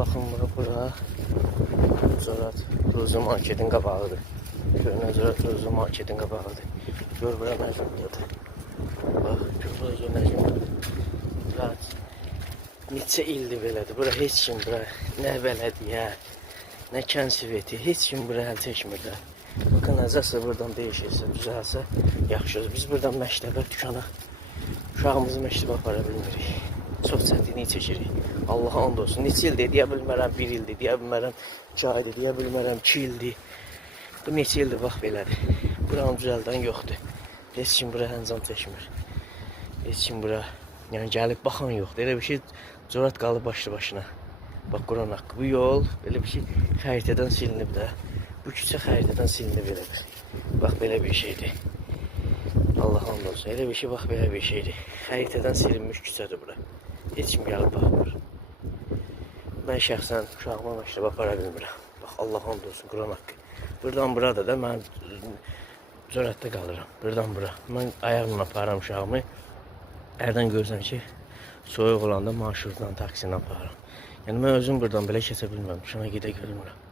Baxın bura Zorat Ruzu marketin qabağıdır. Görünən Zorat Ruzu marketin qabağıdır. Gör bura məcnundadır. Bax, gör Ruzu məcnundadır. Neçə ildir belədir. Bura heç kim bura nə bələdiyyə, nə kənsiveti, heç kim bura əl çəkmir də. Bakın nəzərsə buradan değişirsə, düzəlsə yaxşıdır. Biz buradan məktəbə, dükana uşağımızı məktəbə apara bilmirik. Çox çətinlik çəkirik. Allaha and olsun. Neçə ildir deyə bilmərəm, 1 ildir, deyə bilmərəm, 2 aydır, deyə bilmərəm, 2 ildir. Bu neçə ildir bax belədir. Buranı düzəldən yoxdur. Heç kim bura əncam çəkmir. Heç kim bura yəni gəlib baxan yoxdur. Elə bir şey Zorat qalıb başlı başına. Bax Quran haqqı. Bu yol belə bir şey xəritədən silinib də. Bu küçə xəritədən silinib belə bir. Bax belə bir şeydir. Allah and olsun. Elə bir şey bax belə bir şeydir. Xəritədən silinmiş küçədir bura. Heç kim gəlib baxmır. Mən şəxsən uşağıma məktəbə apara bilmirəm. Bax Allah and olsun Quran haqqı. Buradan burada da mən Zoratda qalıram. Buradan bura. Mən ayağımla aparıram uşağımı. Hərdən görürsən ki, soyuq olanda marşrutla, taksilə aparıram. Yəni mən özüm buradan belə keçə bilməm. Şuna gedə bilmirəm.